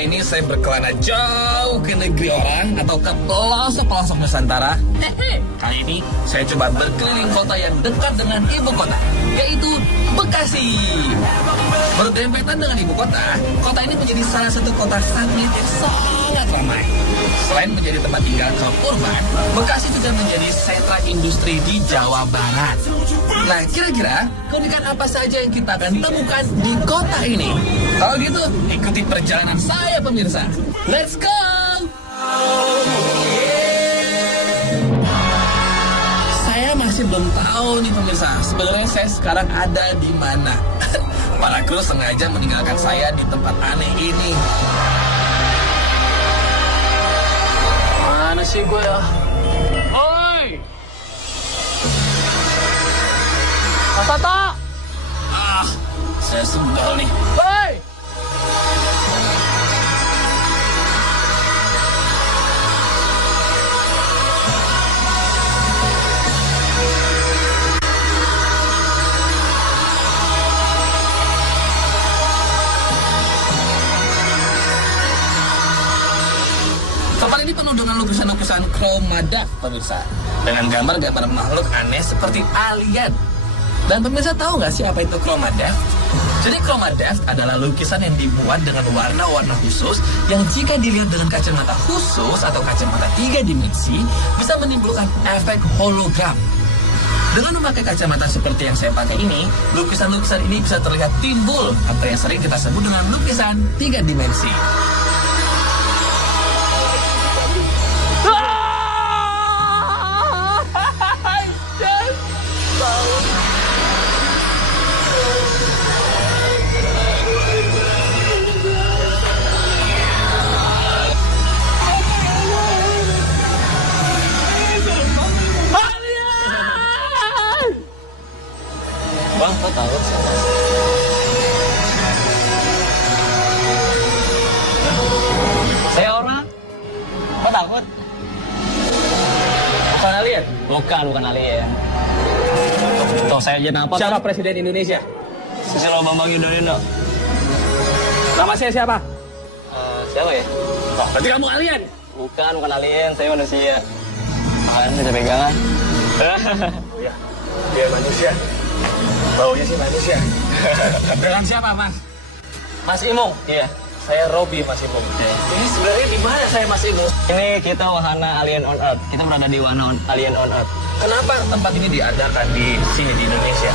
ini saya berkelana jauh ke negeri orang atau ke pelosok-pelosok Nusantara. Kali ini saya coba berkeliling kota yang dekat dengan ibu kota, yaitu Bekasi. Berdempetan dengan ibu kota, kota ini menjadi salah satu kota satelit yang sangat ramai. Selain menjadi tempat tinggal kaum urban, Bekasi juga menjadi sentra industri di Jawa Barat. Nah, kira-kira keunikan apa saja yang kita akan temukan di kota ini? Kalau gitu, ikuti perjalanan saya pemirsa. Let's go! Saya masih belum tahu nih pemirsa, sebenarnya saya sekarang ada di mana. Para kru sengaja meninggalkan saya di tempat aneh ini. Mana sih gue ya? Oi! Mas Toto! Saya sebel nih. Hei! Tempat ini penuh dengan lukisan-lukisan Chroma-Daft, pemirsa, dengan gambar-gambar makhluk aneh seperti alien. Dan pemirsa tahu nggak sih apa itu Chroma-Daft? Jadi Chroma-Daft adalah lukisan yang dibuat dengan warna-warna khusus yang jika dilihat dengan kacamata khusus atau kacamata 3 dimensi bisa menimbulkan efek hologram. Dengan memakai kacamata seperti yang saya pakai ini, lukisan-lukisan ini bisa terlihat timbul atau yang sering kita sebut dengan lukisan 3 dimensi. Bang, kok tahu? Saya orang. Kok takut? Bukan alien? Bukan alien. Tuh, saya aja nampak. Siapa Presiden Indonesia? Susilo Bambang Yudhoyono. Nama saya siapa? Siapa ya? Oh, berarti kamu alien? Bukan alien. Saya manusia. Makanya bisa pegangan. Iya, dia manusia. Baunya sih manusia. Dengan siapa, Mas? Mas Imung? Iya. Saya Robi, Mas Imung. Ini sebenarnya di mana saya, Mas Imung? Ini kita wahana Alien on Earth. Kita berada di wahana Alien on Earth. Kenapa tempat ini diadakan di sini di Indonesia?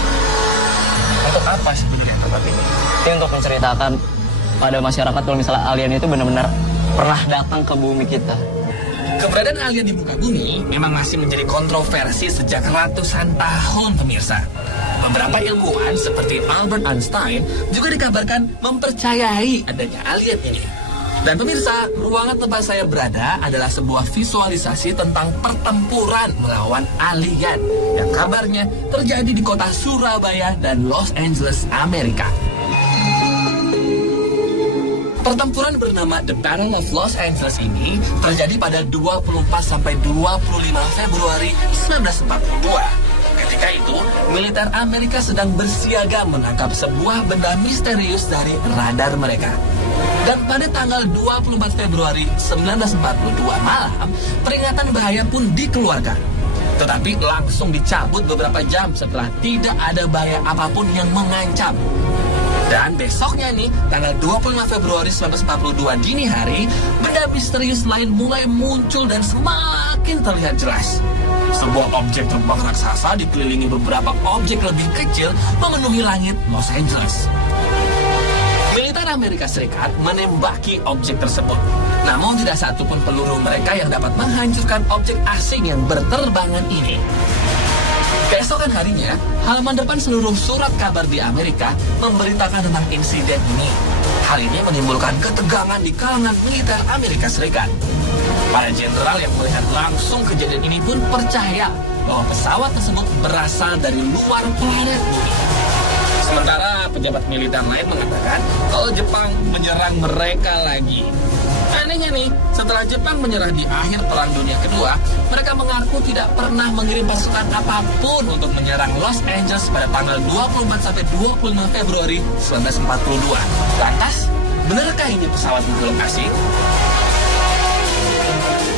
Untuk apa sebenarnya tempat ini? Ini untuk menceritakan pada masyarakat kalau misalnya alien itu benar-benar pernah datang ke bumi kita. Keberadaan alien di muka bumi memang masih menjadi kontroversi sejak ratusan tahun, pemirsa. Beberapa ilmuwan seperti Albert Einstein juga dikabarkan mempercayai adanya alien ini. Dan pemirsa, ruangan tempat saya berada adalah sebuah visualisasi tentang pertempuran melawan alien yang kabarnya terjadi di kota Surabaya dan Los Angeles, Amerika. Pertempuran bernama The Battle of Los Angeles ini terjadi pada 24 sampai 25 Februari 1942. Ketika itu, militer Amerika sedang bersiaga menangkap sebuah benda misterius dari radar mereka. Dan pada tanggal 24 Februari 1942 malam, peringatan bahaya pun dikeluarkan. Tetapi langsung dicabut beberapa jam setelah tidak ada bahaya apapun yang mengancam. Dan besoknya nih, tanggal 25 Februari 1942 dini hari, benda misterius lain mulai muncul dan semakin terlihat jelas. Sebuah objek terbang raksasa dikelilingi beberapa objek lebih kecil memenuhi langit Los Angeles. Militer Amerika Serikat menembaki objek tersebut. Namun tidak satupun peluru mereka yang dapat menghancurkan objek asing yang berterbangan ini. Keesokan harinya, halaman depan seluruh surat kabar di Amerika memberitakan tentang insiden ini. Hal ini menimbulkan ketegangan di kalangan militer Amerika Serikat. Para jenderal yang melihat langsung kejadian ini pun percaya bahwa pesawat tersebut berasal dari luar planet bumi. Sementara pejabat militer lain mengatakan kalau Jepang menyerang mereka lagi. Anehnya nih, setelah Jepang menyerah di akhir Perang Dunia Kedua, mereka mengaku tidak pernah mengirim pasukan apapun untuk menyerang Los Angeles pada tanggal 24 sampai 25 Februari 1942. Lantas, Benarkah ini pesawat makhluk asing?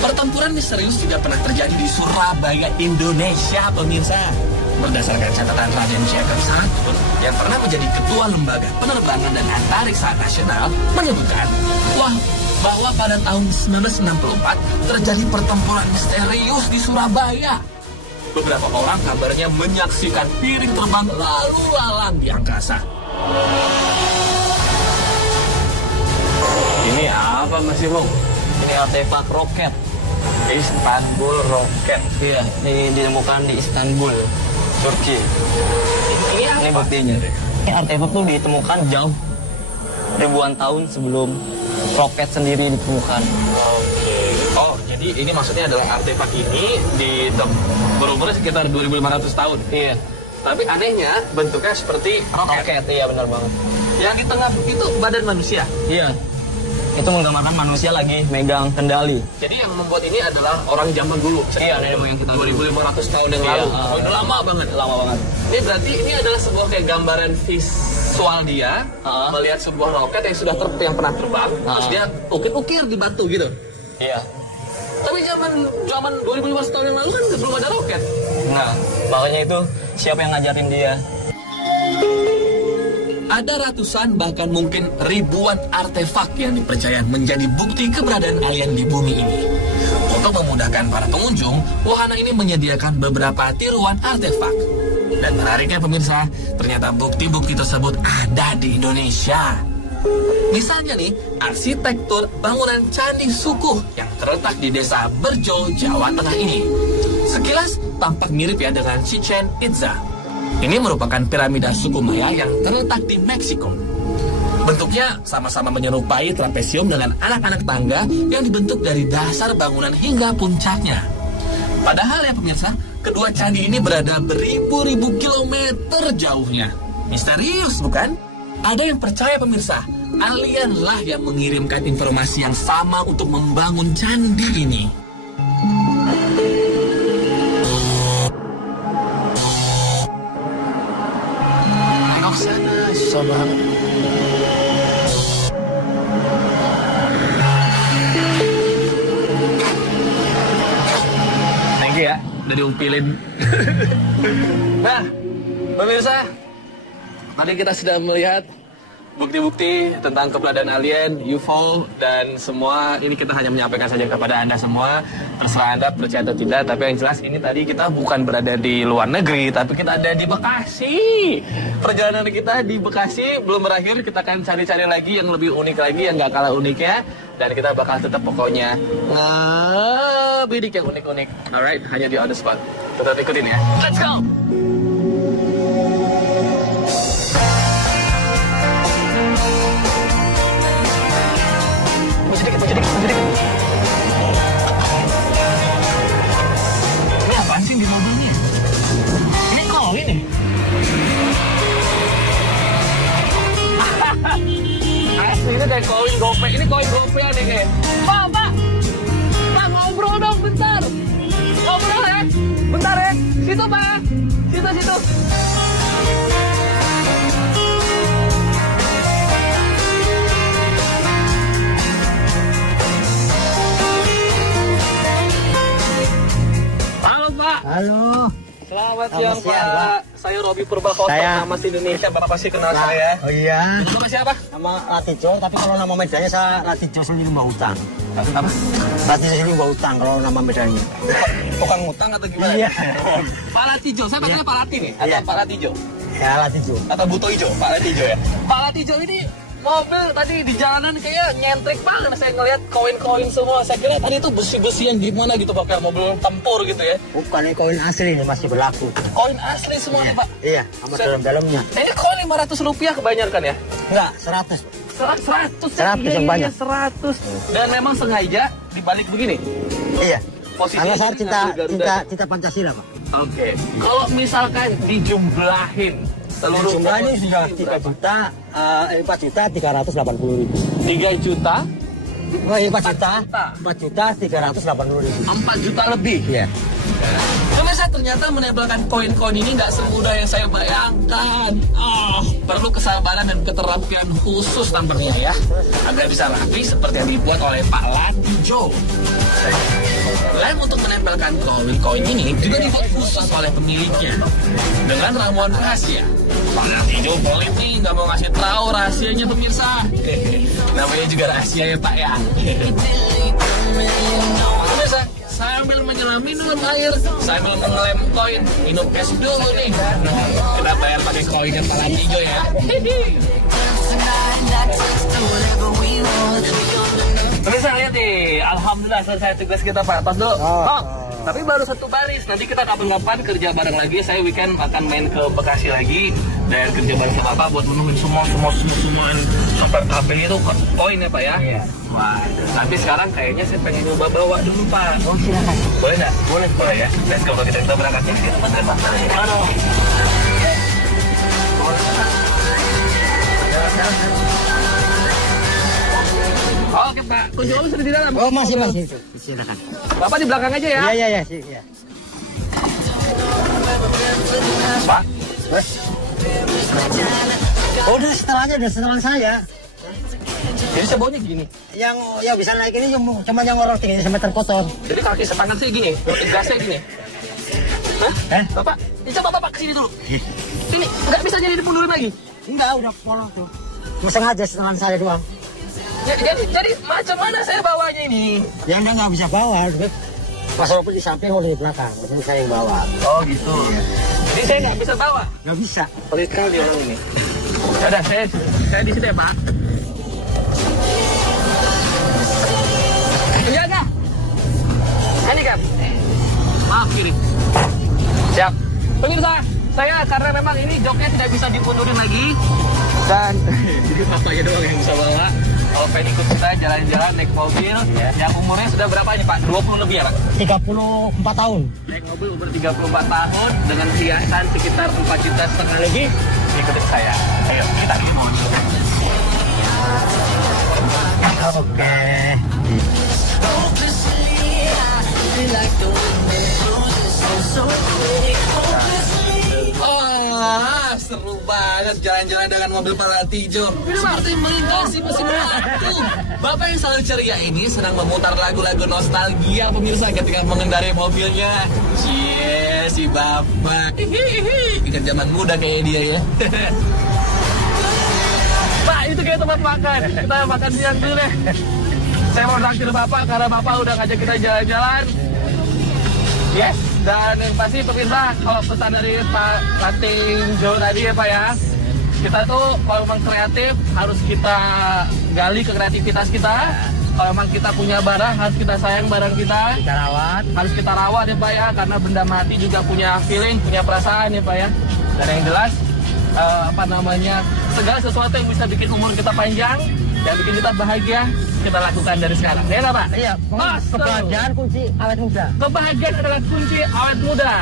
Pertempuran misterius tidak pernah terjadi di Surabaya, Indonesia, pemirsa. Berdasarkan catatan Raden Jacob Satun yang pernah menjadi ketua Lembaga Penerbangan dan Antariksa Nasional menyebutkan bahwa pada tahun 1964 terjadi pertempuran misterius di Surabaya. Beberapa orang kabarnya menyaksikan piring terbang lalu lalang di angkasa. Ini apa Mas Imong? Ini artefak roket. Istanbul roket. Iya, ini ditemukan di Istanbul, Turki. Ini buktinya. Ini artefak tuh ditemukan jauh ribuan tahun sebelum roket sendiri ditemukan. Oh, jadi ini maksudnya adalah artefak ini berumur sekitar 2.500 tahun. Iya. Tapi anehnya bentuknya seperti roket. Iya benar banget. Yang di tengah itu badan manusia. Iya. Itu menggambarkan manusia lagi megang kendali. Jadi yang membuat ini adalah orang zaman dulu. Iya, nenek moyang kita 2.500 tahun yang lalu. Oh, itu lama banget. Lama banget. Ini berarti ini adalah sebuah kayak gambaran visual dia melihat sebuah roket yang sudah yang pernah terbang, terus dia ukir-ukir di batu gitu. Iya. Tapi zaman 2.500 tahun yang lalu kan belum ada roket. Nah, makanya itu siapa yang ngajarin dia? Ada ratusan bahkan mungkin ribuan artefak yang dipercaya menjadi bukti keberadaan alien di bumi ini. Untuk memudahkan para pengunjung, wahana ini menyediakan beberapa tiruan artefak. Dan menariknya pemirsa, ternyata bukti-bukti tersebut ada di Indonesia. Misalnya nih, arsitektur bangunan Candi Sukuh yang terletak di desa Berjo, Jawa Tengah ini. Sekilas tampak mirip ya dengan Chichen Itza. Ini merupakan piramida suku Maya yang terletak di Meksiko. Bentuknya sama-sama menyerupai trapesium dengan anak-anak tangga yang dibentuk dari dasar bangunan hingga puncaknya. Padahal ya pemirsa, kedua candi ini berada beribu-ribu kilometer jauhnya. Misterius bukan? Ada yang percaya pemirsa, alienlah yang mengirimkan informasi yang sama untuk membangun candi ini. Susah banget. Thank you ya, udah diumpilin. Nah, pemirsa, tadi kita sudah melihat bukti-bukti tentang keberadaan alien, UFO, dan semua ini kita hanya menyampaikan saja kepada Anda semua. Terserah Anda percaya atau tidak, tapi yang jelas ini tadi kita bukan berada di luar negeri, tapi kita ada di Bekasi. Perjalanan kita di Bekasi belum berakhir, kita akan cari-cari lagi yang lebih unik lagi, yang gak kalah uniknya. Dan kita bakal tetap pokoknya ngebidik yang unik-unik. Alright, hanya di On The Spot. Tetap ikutin ya. Let's go! Ini apaan sih di mobilnya? Ini koin nih. Asli ini kayak koin gope. Ini koin gope nih kayak. Pak, ngobrol dong bentar. Ngobrol ya. Bentar ya. Situ Pak. Situ. Halo Pak. Halo. Selamat Selamat siang siang, Pak. Saya Robi Purbakoto, nama si Indonesia. Bapak pasti kenal saya. Oh iya. Nama siapa? Nama Latijo, tapi kalau nama medanya saya Latijo Selimba Utang. Apa? Latijo Selimba Utang kalau nama medanya. Tukang utang atau gimana? Iya. Pak Latijo, saya panggilnya Pak Lati nih. Atau Iya. Pak Latijo? Ya Latijo. Atau Buto Ijo? Pak Latijo ya? Pak Latijo ini mobil tadi di jalanan kayak nyentrik banget. Saya ngeliat koin-koin semua. Saya kira tadi itu besi-besi yang gimana gitu Pak. Kayak mobil tempur gitu ya. Bukan, ini koin asli ini masih berlaku. Koin asli semua nih Pak. Iya, sama dalam-dalamnya. Ini koin 500 rupiah kebanyakan ya? Enggak, 100. 100 100 yang banyak. 100. Dan memang sengaja dibalik begini. Iya. Posisinya Karena saya ngambil cinta Pancasila, Pak. Oke. Kalau misalkan dijumlahin seluruh Jumlahnya sudah 4.380.000. 3 juta, 4.380.000. 4 juta lebih. Iya. Cuma Pemirsa, ternyata menempelkan koin-koin ini nggak semudah yang saya bayangkan. Perlu kesabaran dan keterampilan khusus tampaknya ya, agar bisa rapi seperti yang dibuat oleh Pak Latijo. Lem untuk menempelkan koin-koin ini juga dibuat khusus oleh pemiliknya dengan ramuan rahasia. Pak Latijo pelit nih, nggak mau ngasih tahu rahasianya pemirsa. Namanya juga rahasia ya Pak ya. Pemirsa, sambil menyelam minum air, sambil mengelem koin, minum es dulu nih. Kita bayar pakai koinnya Pak Latijo ya. Pemirsa lihat nih, alhamdulillah selesai tugas kita Pak. Pas dulu. Tapi baru satu baris. Nanti kita kapan-kapan kerja bareng lagi. Saya weekend akan main ke Bekasi lagi dan kerja bareng sama Bapak buat menemuin semuaan sampai KB itu koin ya Pak ya. Iya. Wah, tapi sekarang kayaknya saya pengen coba bawa dulu Pak. Oh silakan. Boleh nggak? Boleh ya. Let's go, kita berangkat ya. Kita Aduh. Oke Pak, kunci mobil sudah di dalam. Oh masih itu. Silakan. Bapak di belakang aja ya. Iya. Pak, Udah setelan saya. jadi saya bawanya gini. Yang bisa naik ini cuma yang orang 3 cm kotor. Jadi kaki setangan saya gini, gasnya gini. Hah? Bapak, coba Bapak kesini dulu. Sini, nggak bisa jadi dipundurin lagi. Enggak, udah polong tuh. Cuma sengaja setelan saya doang. Jadi macam mana saya bawanya ini? Yang dia nggak bisa bawa, pas walaupun di samping oleh di belakang, maksudnya saya yang bawa. Oh gitu. Jadi saya nggak bisa bawa. Nggak bisa. Pelit kali orang ini. Udah, saya di situ ya Pak. Penjaga. Ini kan. Maaf kiri. Siap. Pemirsa, saya karena memang ini joknya tidak bisa dipundurin lagi dan jadi bapaknya doang yang bisa bawa. Kalau pengen ikut kita jalan-jalan naik mobil yang umurnya sudah berapa ini Pak? 20 lebih ya Pak? 34 tahun. Naik mobil umur 34 tahun dengan hiasan sekitar 4,5 juta lebih. Ikutin saya. Ayo kita di mobil. Oke. Seru banget jalan-jalan dengan mobil Pak Latijo. Seperti melintasi musim waktu. Bapak yang selalu ceria ini sedang memutar lagu-lagu nostalgia pemirsa ketika mengendarai mobilnya. Cie, si Bapak. Ingat zaman muda kayak dia ya. Pak, itu kayak tempat makan. Kita makan siang dulu deh. Saya mau traktir Bapak karena Bapak udah ngajak kita jalan-jalan. Yes. Dan yang pasti pemirsa, kalau pesan dari Pak Latijo tadi ya Pak ya, kita tuh kalau memang kreatif harus kita gali ke kreativitas kita. Kalau memang kita punya barang harus kita sayang barang kita. Kita rawat. Harus kita rawat ya Pak ya, karena benda mati juga punya feeling, punya perasaan ya Pak ya. Dan yang jelas segala sesuatu yang bisa bikin umur kita panjang dan bikin kita bahagia, kita lakukan dari sekarang. Ya nggak Pak? Iya. Kebahagiaan kunci awet muda. Kebahagiaan adalah kunci awet muda.